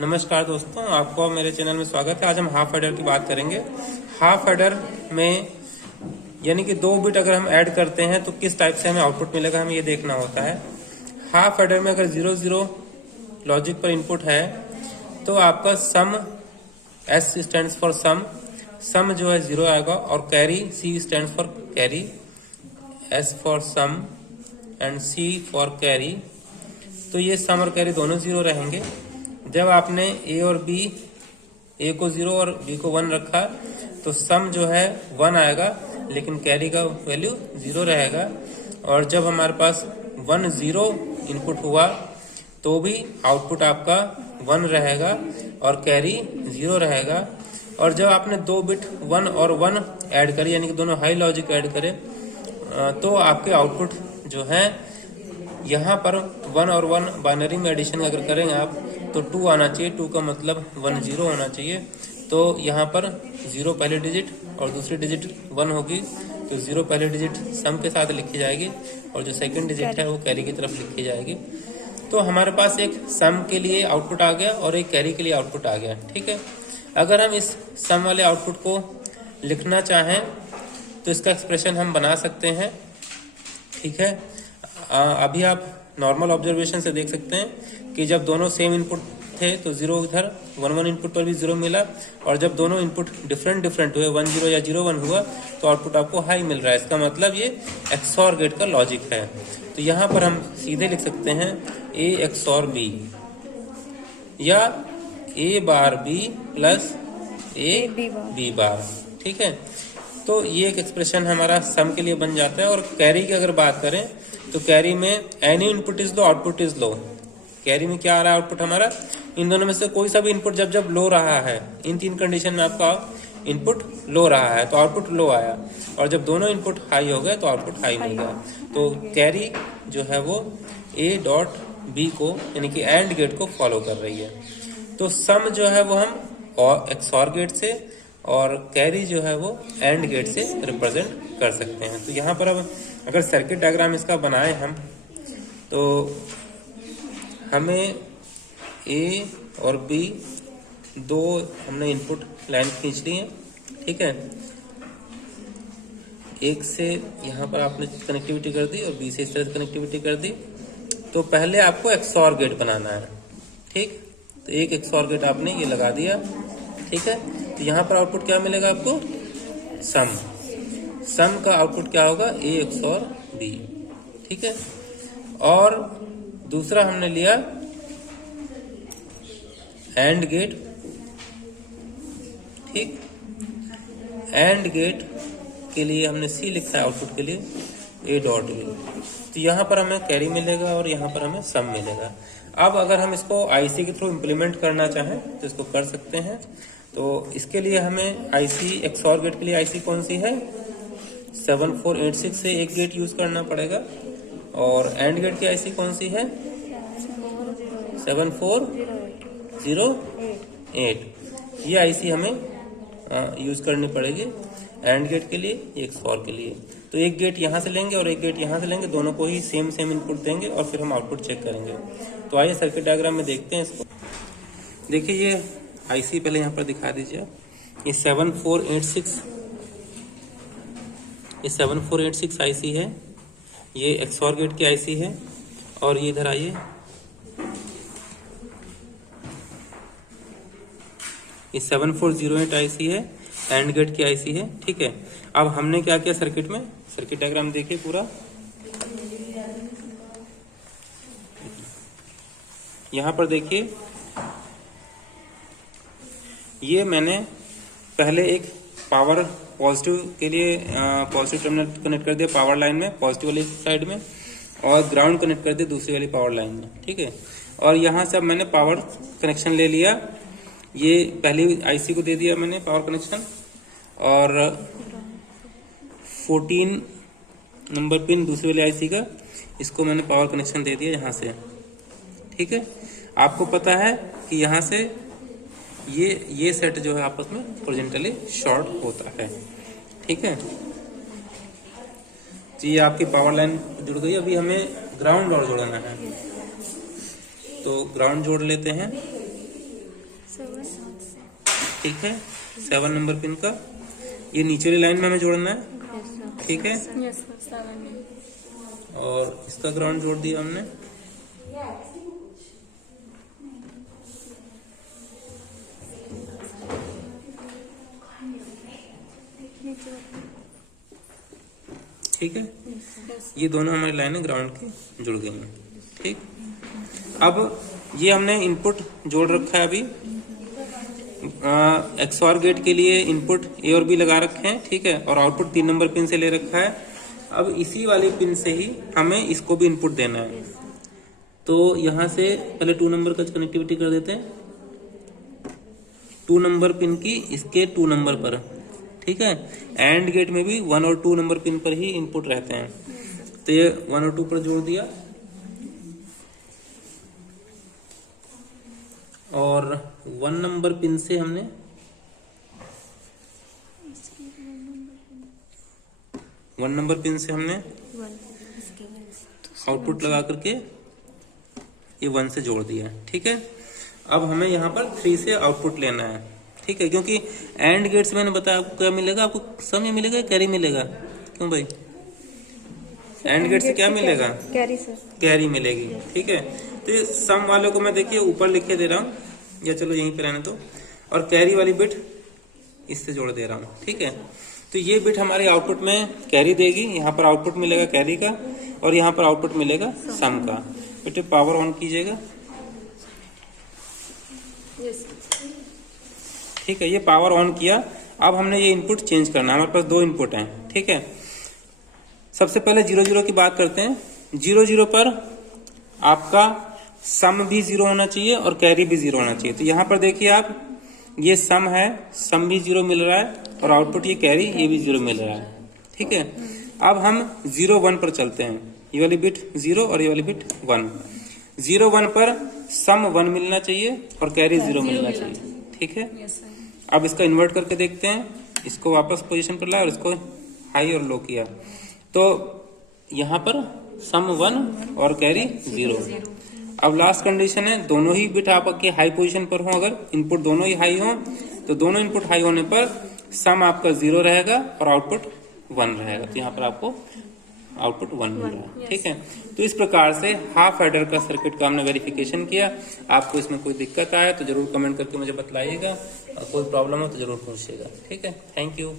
नमस्कार दोस्तों, आपको मेरे चैनल में स्वागत है। आज हम हाफ एडर की बात करेंगे। हाफ एडर में यानी कि 2 बिट अगर हम ऐड करते हैं तो किस टाइप से हमें आउटपुट मिलेगा, हमें ये देखना होता है। हाफ एडर में अगर 0-0 लॉजिक पर इनपुट है तो आपका sum, S stands for sum जो है 0 आएगा, और carry, C stands for carry, S for sum and C for carry. तो ये सम और कैरी दोनों 0 रहेंगे। जब आपने ए और बी, ए को 0 और बी को 1 रखा तो सम जो है 1 आएगा, लेकिन कैरी का वैल्यू 0 रहेगा। और जब हमारे पास 1-0 इनपुट हुआ तो भी आउटपुट आपका 1 रहेगा और कैरी 0 रहेगा। और जब आपने 2 बिट 1 और 1 ऐड करे, यानी कि दोनों हाई लॉजिक ऐड करे, तो आपके आउटपुट जो है यहाँ पर 1 और 1 बाइनरी में एडिशन अगर करेंगे आप तो 2 आना चाहिए। 2 का मतलब 10 होना चाहिए। तो यहाँ पर 0 पहले डिजिट और दूसरी डिजिट 1 होगी, तो 0 पहले डिजिट सम के साथ लिखी जाएगी और जो सेकंड डिजिट है वो कैरी की तरफ लिखी जाएगी। तो हमारे पास एक सम के लिए आउटपुट आ गया और एक कैरी के लिए आउटपुट आ गया। ठीक है, अगर हम इस सम वाले आउटपुट को लिखना चाहें तो इसका एक्सप्रेशन हम बना सकते हैं। ठीक है, अभी आप नॉर्मल ऑब्जर्वेशन से देख सकते हैं कि जब दोनों सेम इनपुट थे तो 0 इधर, 1-1 इनपुट पर भी 0 मिला, और जब दोनों इनपुट डिफरेंट हुए, 1-0 या 0-1 हुआ, तो आउटपुट आपको हाई मिल रहा है। इसका मतलब ये एक्सऑर गेट का लॉजिक है। तो यहाँ पर हम सीधे लिख सकते हैं ए एक्सऑर बी या A bar B plus A B bar. ठीक है, तो ये एक एक्सप्रेशन हमारा सम के लिए बन जाता है। और कैरी की अगर बात करें तो कैरी में any input is low, output is low. Carry में क्या आ रहा है आउटपुट हमारा, इन दोनों में से कोई सा भी इनपुट जब लो रहा है, इन 3 कंडीशन में आपका इनपुट लो रहा है तो आउटपुट लो आया, और जब दोनों इनपुट हाई हो गए तो आउटपुट हाई मिल गया। तो कैरी जो है वो ए डॉट बी को, यानी कि एंड गेट को फॉलो कर रही है। तो सम जो है वो हम एक्सऑर गेट से, और कैरी जो है वो एंड गेट से रिप्रेजेंट कर सकते हैं। तो यहाँ पर अब अगर सर्किट डायग्राम इसका बनाए हम, तो हमें ए और बी 2 हमने इनपुट लाइन खींच ली है। ठीक है, एक से यहाँ पर आपने कनेक्टिविटी कर दी और बी से इस तरह से कनेक्टिविटी कर दी। तो पहले आपको एक्सऑर गेट बनाना है। ठीक, तो एक एक्सऑर गेट आपने ये लगा दिया। ठीक है, तो यहाँ पर आउटपुट क्या मिलेगा आपको, सम का आउटपुट क्या होगा, ए एक्सऑर बी। ठीक है, और दूसरा हमने लिया एंड गेट। ठीक, एंड गेट के लिए हमने सी लिखा है आउटपुट के लिए ए डॉट बी। तो यहाँ पर हमें कैरी मिलेगा और यहाँ पर हमें सम मिलेगा। अब अगर हम इसको आईसी के थ्रू इम्प्लीमेंट करना चाहें तो इसको कर सकते हैं। तो इसके लिए हमें आईसी, एक्सऑर गेट के लिए आईसी कौन सी है, 7486 से एक गेट यूज करना पड़ेगा। और एंड गेट की आईसी कौन सी है, 7408। ये आईसी हमें यूज करनी पड़ेगी एंड गेट के लिए, एक्सऑर के लिए। तो एक गेट यहाँ से लेंगे और एक गेट यहाँ से लेंगे, दोनों को ही सेम इनपुट देंगे और फिर हम आउटपुट चेक करेंगे। तो आइए सर्किट डायग्राम में देखते हैं इसको। देखिए ये आईसी पहले यहाँ पर दिखा दीजिए। ये 7486 आईसी है, ये एक्सऑर गेट की आईसी है। और ये इधर आइए, ये 7408 आईसी है, एंड गेट की आईसी है। ठीक है, अब हमने क्या किया सर्किट में, सर्किट डायग्राम देखिए पूरा। यहां पर देखिए, ये मैंने पहले एक पावर पॉजिटिव के लिए पॉजिटिव टर्मिनल कनेक्ट कर दिया पावर लाइन में, पॉजिटिव वाली साइड में, और ग्राउंड कनेक्ट कर दिया दूसरी वाली पावर लाइन में। ठीक है, और यहां से अब मैंने पावर कनेक्शन ले लिया। ये पहली आईसी को दे दिया मैंने पावर कनेक्शन, और 14 नंबर पिन दूसरी वाली आईसी का, इसको मैंने पावर कनेक्शन दे दिया यहाँ से। ठीक है, आपको पता है कि यहाँ से ये सेट जो है आपस में हॉरिजॉन्टली शॉर्ट होता है। ठीक है, तो ये आपकी पावर लाइन जुड़ गई। अभी हमें ग्राउंड और जोड़ना है, तो ग्राउंड जोड़ लेते हैं। ठीक है, 7 नंबर पिन का ये नीचे वाली लाइन में हमें जोड़ना है, ठीक है। और इसका ग्राउंड जोड़ दिया हमने। ठीक है, ये दोनों हमारी लाइनें ग्राउंड की जुड़ गई हैं, ठीक। अब ये हमने इनपुट जोड़ रखा है अभी, XOR गेट के लिए इनपुट A और B लगा रखे हैं, ठीक है, और आउटपुट 3 नंबर पिन से ले रखा है। अब इसी वाले पिन से ही हमें इसको भी इनपुट देना है, तो यहां से पहले 2 नंबर का कनेक्टिविटी कर देते हैं, 2 नंबर पिन की इसके 2 नंबर पर, ठीक है। एंड गेट में भी 1 और 2 नंबर पिन पर ही इनपुट रहते हैं, तो ये 1 और 2 पर जोड़ दिया। और 1 नंबर पिन से हमने 1 नंबर पिन से हमने आउटपुट लगा करके ये 1 से जोड़ दिया, ठीक है। अब हमें यहाँ पर 3 से आउटपुट लेना है, ठीक है, क्योंकि एंड गेट से मैंने बताया आपको क्या मिलेगा, आपको सम ही मिलेगा, कैरी मिलेगा। क्यों भाई, एंड गेट से क्या मिलेगा? कैरी सर, कैरी मिलेगी, ठीक है। तो ये सम वालों को मैं देखिए ऊपर लिखे दे रहा हूँ, या चलो यहीं पे रहने दो, और कैरी वाली बिट इससे जोड़ दे रहा हूँ, ठीक है। तो ये बिट हमारे आउटपुट में कैरी देगी, यहाँ पर आउटपुट मिलेगा कैरी का, और यहाँ पर आउटपुट मिलेगा सम का। बेटे पावर ऑन कीजिएगा, ठीक है, ये पावर ऑन किया। अब हमने ये इनपुट चेंज करना है, हमारे पास 2 इनपुट हैं, ठीक है। सबसे पहले 0 0 की बात करते हैं। 0 0 पर आपका सम भी 0 होना चाहिए और कैरी भी 0 होना चाहिए। तो यहाँ पर देखिए आप, ये सम है, सम भी 0 मिल रहा है, और आउटपुट ये कैरी, ये भी 0 मिल रहा है, ठीक है। अब हम 0 1 पर चलते हैं, ये वाली बिट 0 और ये वाली बिट 1। 0 1 पर सम 1 मिलना चाहिए और कैरी 0 मिलना चाहिए, ठीक है। अब इसका इन्वर्ट करके देखते हैं, इसको वापस पोजीशन पर लाया और इसको हाई और लो किया, तो यहाँ पर सम 1 और कैरी 0। अब लास्ट कंडीशन है, दोनों ही बिट आपके हाई पोजीशन पर हो, अगर इनपुट दोनों ही हाई हो, तो दोनों इनपुट हाई होने पर सम आपका 0 रहेगा और आउटपुट 1 रहेगा। तो यहाँ पर आपको आउटपुट 1 मिल रहा है, ठीक है। तो इस प्रकार से हाफ एडर का सर्किट का हमने वेरिफिकेशन किया। आपको इसमें कोई दिक्कत आए तो जरूर कमेंट करके मुझे बतलाइएगा, और कोई प्रॉब्लम हो तो जरूर पूछिएगा, ठीक है। Thank you.